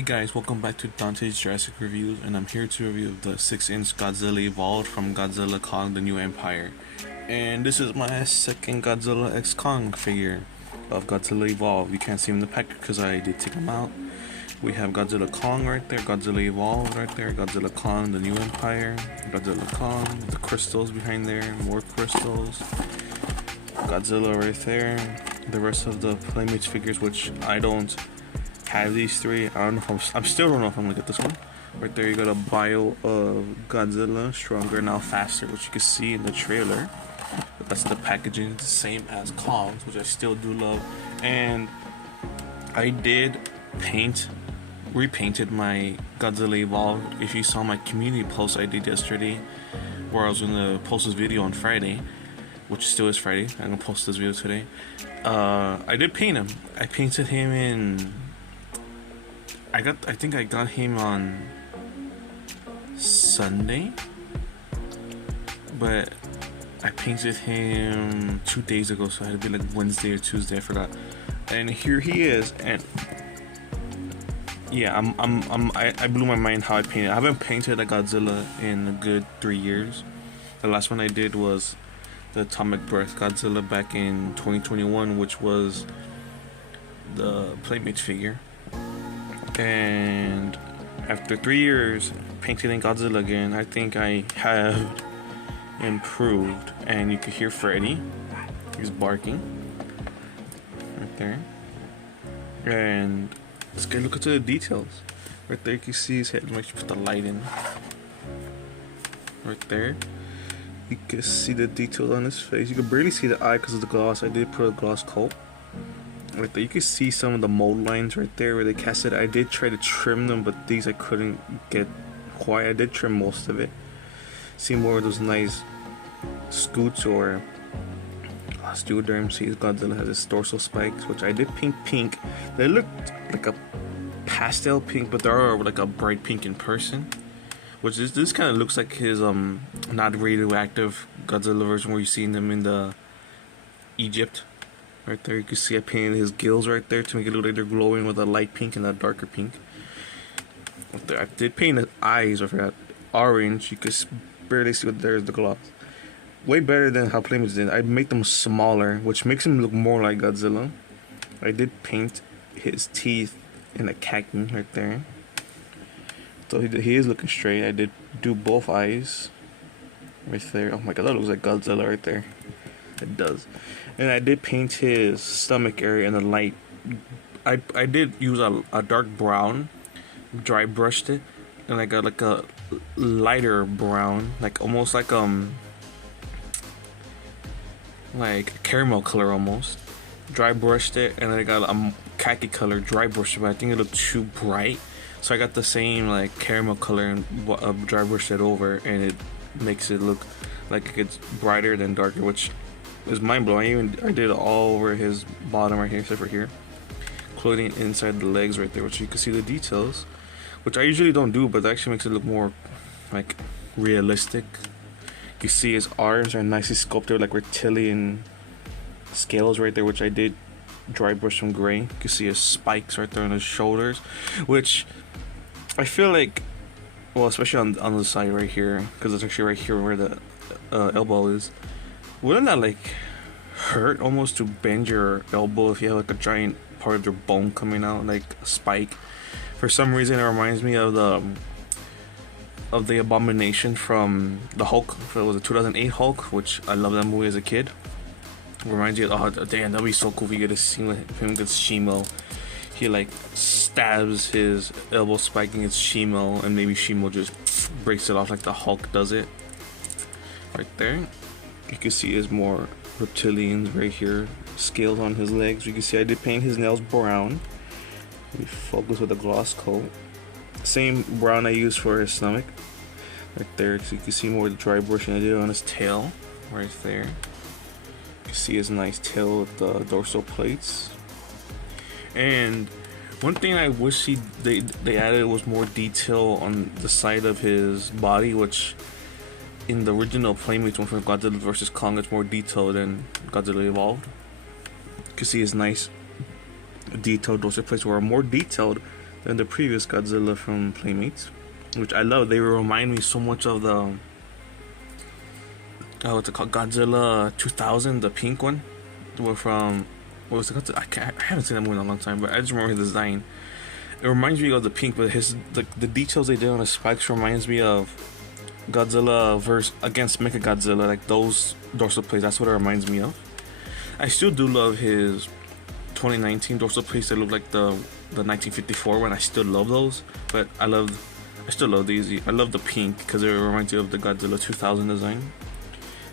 Hey guys, welcome back to Dante's Jurassic Reviews, and I'm here to review the 6-inch Godzilla Evolved from Godzilla Kong The New Empire. And this is my second Godzilla X Kong figure of Godzilla Evolved. You can't see him in the package because I did take him out. We have Godzilla Kong right there, Godzilla Evolved right there, Godzilla Kong The New Empire, Godzilla Kong, the crystals behind there, more crystals, Godzilla right there, the rest of the Playmates figures, which I don't have these three. I don't know if I'm still don't know if I'm gonna get this one. Right there you got a bio of Godzilla, stronger now faster, which you can see in the trailer. But that's the packaging, it's the same as Kong's, which I still do love. And I did repainted my Godzilla Evolved. If you saw my community post I did yesterday, where I was gonna post this video on Friday, which still is Friday, I'm gonna post this video today. I did paint him. I painted him in I think I got him on Sunday, but I painted him 2 days ago, so it had to be like Wednesday or Tuesday, I forgot. And here he is, and yeah, I blew my mind how I painted. I haven't painted a Godzilla in a good 3 years. The last one I did was the Atomic Breath Godzilla back in 2021, which was the Playmates figure. And after 3 years painting Godzilla again, I think I have improved. And you can hear Freddy, he's barking right there. And let's get a look into the details. Right there you can see his head. Let me put the light in. Right there you can see the details on his face. You can barely see the eye because of the gloss. I did put a gloss coat. Right there you can see some of the mold lines right there where they cast it. I did try to trim them, but these I couldn't get quite. I did trim most of it. See more of those nice scoots or osteoderm. See, Godzilla has his dorsal spikes, which I did paint pink. They looked like a pastel pink, but they are like a bright pink in person. Which is, this kind of looks like his not radioactive Godzilla version where you seen them in the Egypt. Right there you can see I painted his gills right there to make it look like they're glowing with a light pink and a darker pink. Right there I did paint his eyes, I forgot, orange. You can barely see what there's the gloss. Way better than how Playmates did. I made them smaller, which makes him look more like Godzilla. I did paint his teeth in a khaki right there. So he is looking straight. I did do both eyes right there. Oh my god, that looks like Godzilla right there. It does. And I did paint his stomach area in a light. I did use a dark brown, dry brushed it, and I got like a lighter brown, like almost like caramel color almost. Dry brushed it, and then I got a khaki color dry brushed, but I think it looked too bright, so I got the same like caramel color and dry brushed it over, and it makes it look like it gets brighter than darker, which is mind blowing. I did it all over his bottom right here, except for here, including inside the legs right there, which you can see the details, which I usually don't do, but that actually makes it look more like realistic. You see his arms are nicely sculpted like reptilian scales right there, which I did dry brush some gray. You can see his spikes right there on his shoulders, which I feel like, well, especially on the side right here, because it's actually right here where the elbow is. Wouldn't that like hurt almost to bend your elbow if you have like a giant part of your bone coming out, like a spike? For some reason it reminds me of the Abomination from the Hulk. It was a 2008 Hulk, which I love that movie as a kid. It reminds you of, oh damn, that'd be so cool if you get to see him get Shimo. He like stabs his elbow spiking its Shimo, and maybe Shimo just breaks it off like the Hulk does it. Right there you can see his more reptilians right here, scales on his legs. You can see I did paint his nails brown. We focus with a gloss coat, same brown I used for his stomach right there. So you can see more of the dry brushing I did on his tail right there. You can see his nice tail with the dorsal plates. And one thing I wish they added was more detail on the side of his body, which in the original Playmates one from Godzilla vs. Kong, it's more detailed than Godzilla Evolved. You can see his nice detailed dorsal plates were more detailed than the previous Godzilla from Playmates, which I love. They remind me so much of the what's it called, Godzilla 2000, the pink one. Were from, what was it called? I haven't seen that movie in a long time, but I just remember his design. It reminds me of the pink, but his the details they did on the spikes reminds me of Godzilla versus against Mechagodzilla, like those dorsal plates. That's what it reminds me of. I still do love his 2019 dorsal plates that look like the 1954 one. I still love those, but I still love these. I love the pink because it reminds you of the Godzilla 2000 design.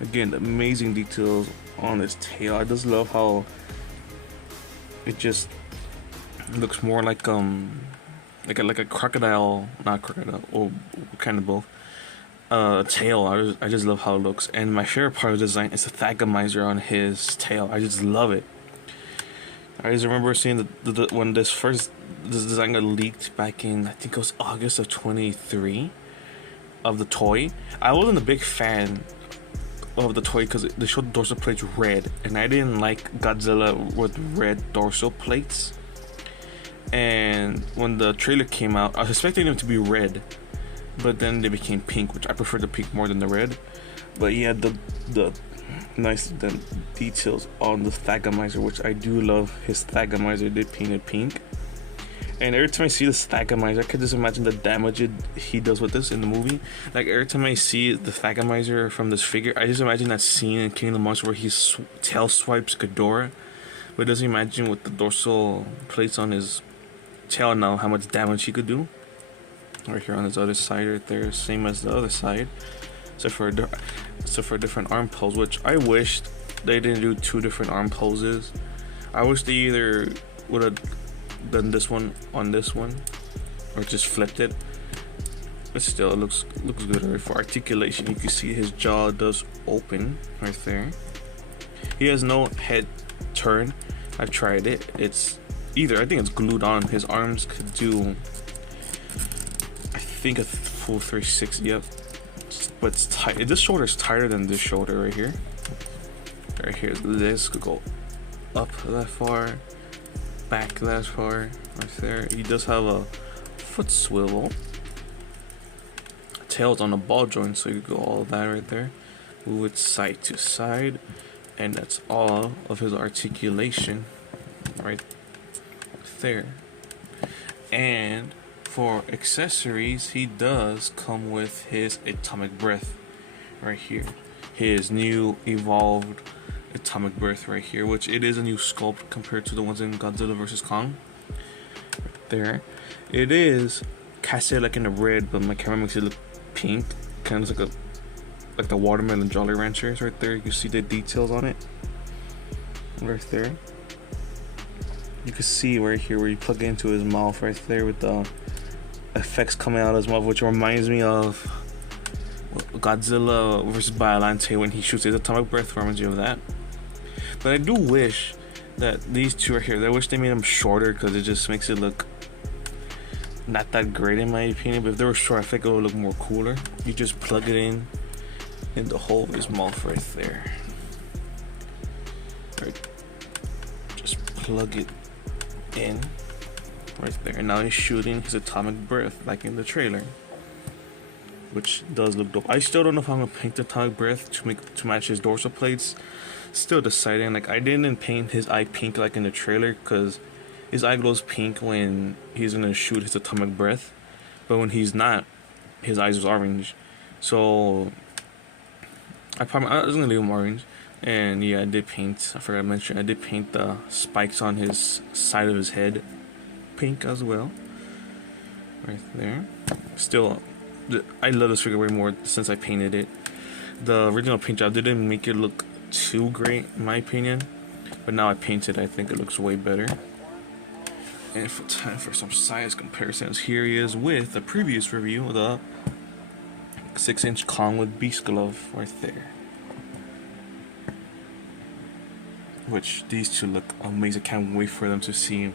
Again, amazing details on his tail. I just love how it just looks more like a crocodile, not crocodile, or kind of both. Tail. I just love how it looks, and my favorite part of the design is the Thagomizer on his tail. I just love it. I just remember seeing when this design got leaked back in, I think it was August of 23 of the toy. I wasn't a big fan of the toy because they showed the dorsal plates red, and I didn't like Godzilla with red dorsal plates. And when the trailer came out, I was expecting them to be red, but then they became pink, which I prefer the pink more than the red. But yeah, the nice details on the Thagomizer, which I do love. His Thagomizer did painted pink, and every time I see this Thagomizer, I could just imagine the damage he does with this in the movie. Like every time I see the Thagomizer from this figure, I just imagine that scene in King of the Monsters where he tail swipes Ghidorah. But does he imagine with the dorsal plates on his tail now how much damage he could do? Right here on his other side, right there, same as the other side, except for a different arm pose, which I wished they didn't do two different arm poses. I wish they either would have done this one on this one, or just flipped it. But still, it looks good. Right, for articulation, you can see his jaw does open right there. He has no head turn. I've tried it. It's either, I think it's glued on. His arms could do, I think, a full 360. Yep. But it's tight. This shoulder is tighter than this shoulder right here. Right here, this could go up that far, back that far, right there. He does have a foot swivel. Tail's on a ball joint, so you go all that right there. Move it side to side, and that's all of his articulation right there. And for accessories, he does come with his atomic breath right here. His new evolved atomic breath right here, which it is a new sculpt compared to the ones in Godzilla vs. Kong. Right there. It is casted like in the red, but my camera makes it look pink. Kind of like the watermelon Jolly Ranchers right there. You can see the details on it. Right there. You can see right here where you plug into his mouth right there with the effects coming out of his mouth, which reminds me of Godzilla vs. Biollante when he shoots his atomic breath. Reminds you of that. But I do wish that these two right here, I wish they made them shorter because it just makes it look not that great in my opinion. But if they were short, I think it would look more cooler. You just plug it in the hole of his mouth right there. Right. Just plug it in right there, and now he's shooting his atomic breath like in the trailer, which does look dope. I still don't know if I'm gonna paint the atomic breath to match his dorsal plates. Still deciding. Like, I didn't paint his eye pink like in the trailer because his eye glows pink when he's gonna shoot his atomic breath, but when he's not, his eyes is orange. So I was gonna leave him orange. And yeah, I did paint, I forgot to mention, I did paint the spikes on his side of his head pink as well. Right there. Still, I love this figure way more since I painted it. The original paint job didn't make it look too great in my opinion, but now I painted, I think it looks way better. And for time for some size comparisons, here he is with the previous review of the 6-inch Kong with Beast Glove right there. Which these two look amazing. Can't wait for them to see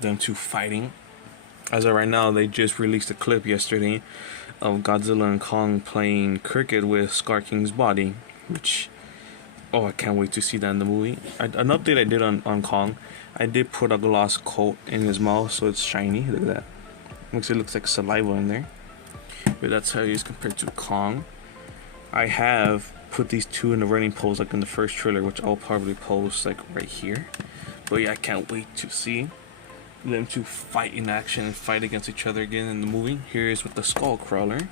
them two fighting. As of right now, they just released a clip yesterday of Godzilla and Kong playing cricket with Scar King's body, which Oh, I can't wait to see that in the movie. An update I did on Kong, I did put a gloss coat in his mouth so it's shiny. Look at that. It looks like saliva in there. But that's how he is compared to Kong. I have put these two in the running pose like in the first trailer, which I'll probably post like right here. But yeah, I can't wait to see them two fight in action and fight against each other again in the movie. Here is with the skull crawler,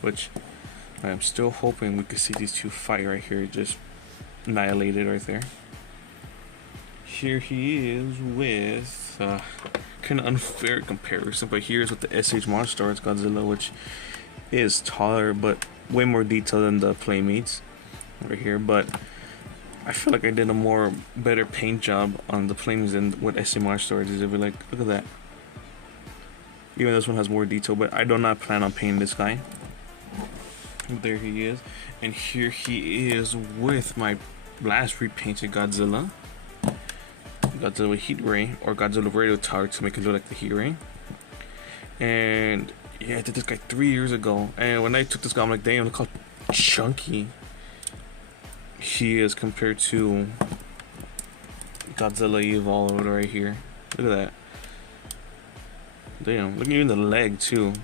which I'm still hoping we could see these two fight right here, just annihilated right there. Here he is with kind of unfair comparison, but here's with the SH Monstars Godzilla, which is taller but way more detailed than the Playmates right here. But I feel like I did a better paint job on the Playmates than what SH Monstars is. If you're like, look at that. Even this one has more detail, but I do not plan on painting this guy. There he is, and here he is with my last repainted Godzilla with Heat Ray, or Godzilla Radio Tower to make it look like the Heat Ray. And yeah, I did this guy 3 years ago, and when I took this guy, I'm like, damn, look how chunky he is compared to Godzilla Evolved right here. Look at that. Damn, look at even the leg too.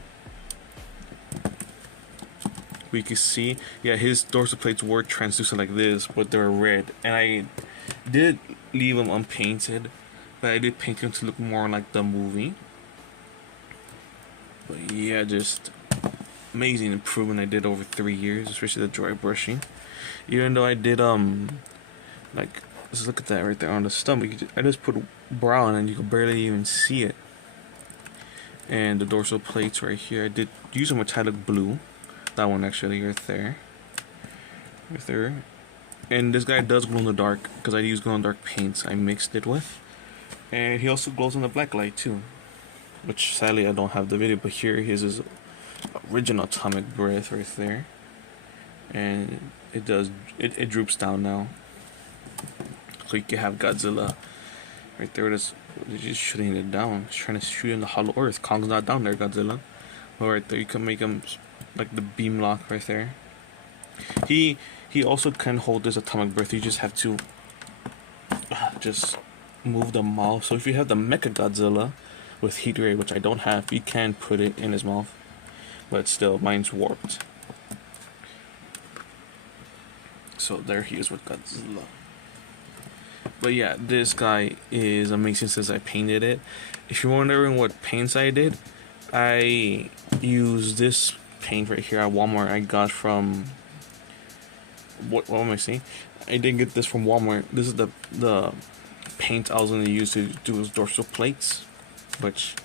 We can see, yeah, his dorsal plates were translucent like this, but they're red. And I did leave them unpainted, but I did paint them to look more like the movie. But yeah, just amazing improvement I did over 3 years, especially the dry brushing. Even though I did like, just look at that right there on the stomach. I just put brown and you can barely even see it. And the dorsal plates right here, I did use a metallic blue. That one actually, right there. Right there. And this guy does glow in the dark, because I use glow in the dark paints I mixed it with. And he also glows in the black light too. Which sadly I don't have the video, but here is his original atomic breath right there. And it droops down now. So you can have Godzilla right there. It's just shooting it down. It's trying to shoot in the hollow earth. Kong's not down there, Godzilla. But right there you can make him like the beam lock right there. He also can hold this atomic breath. You just have to just move the mouth. So if you have the Mecha Godzilla with Heat Ray, which I don't have, you can put it in his mouth. But still, mine's warped. So there he is with Godzilla. But yeah, this guy is amazing since I painted it. If you're wondering what paints I did, I used this paint right here at Walmart. I got from what am I saying? I did get this from Walmart. This is the paint I was gonna use to do his dorsal plates, which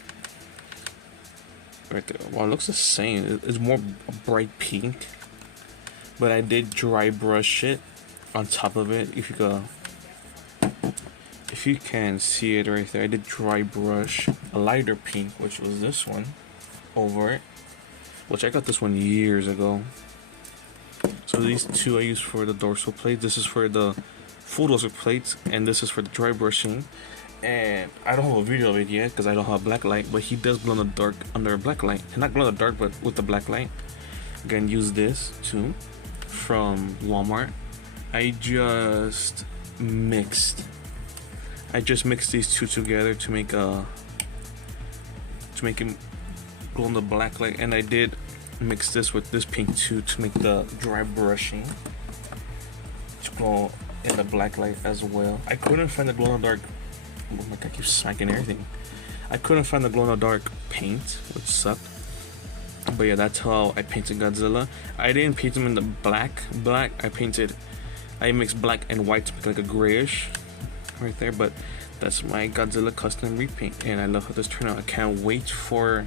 right there. Well, it looks the same. It's more bright pink, but I did dry brush it on top of it. If you can see it right there, I did dry brush a lighter pink, which was this one, over it. Which I got this one years ago. So these two I use for the dorsal plate. This is for the full dorsal plates, and this is for the dry brushing. And I don't have a video of it yet because I don't have black light, but he does glow in the dark under a black light. And not glow in the dark, but with the black light. Again, use this too from Walmart. I just mixed these two together to make him glow in the black light, and I did mix this with this pink too to make the dry brushing to glow in the black light as well. I couldn't find the glow in the dark. Oh my god, I keep smacking everything. I couldn't find the glow in the dark paint, which sucked. But yeah, that's how I painted Godzilla. I didn't paint him in the black. I mixed black and white to make like a grayish right there. But that's my Godzilla custom repaint, and I love how this turned out. I can't wait for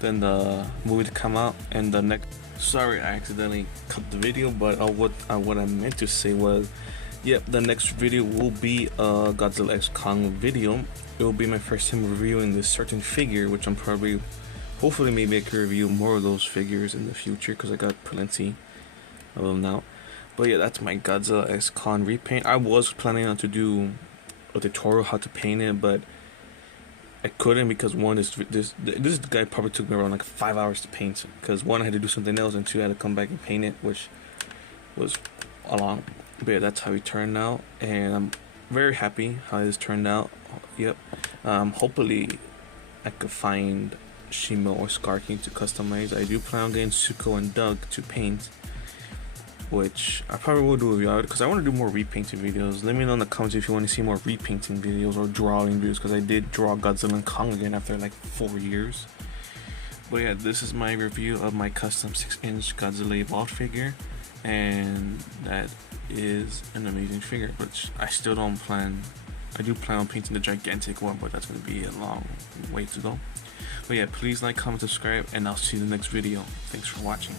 then the movie to come out and the next. Sorry, I accidentally cut the video, but what I meant to say was, yep, the next video will be a Godzilla X Kong video. It will be my first time reviewing this certain figure, which I'm hopefully maybe I can review more of those figures in the future because I got plenty of them now. But yeah, that's my Godzilla X Kong repaint. I was planning on to do a tutorial how to paint it, but I couldn't because one is this guy probably took me around like 5 hours to paint, because one I had to do something else, and two I had to come back and paint it, which was a long But yeah, that's how he turned out, and I'm very happy how this turned out. Yep. Hopefully I could find Shimo or Scar King to customize. I do plan on getting Suko and Doug to paint, which I probably will do a video because I want to do more repainting videos. Let me know in the comments if you want to see more repainting videos or drawing videos, because I did draw Godzilla and Kong again after like 4 years. But yeah, this is my review of my custom 6-inch Godzilla Evolved figure, and that is an amazing figure, which I still don't plan. I do plan on painting the gigantic one, but that's going to be a long way to go. But yeah, please like, comment, subscribe, and I'll see you in the next video. Thanks for watching.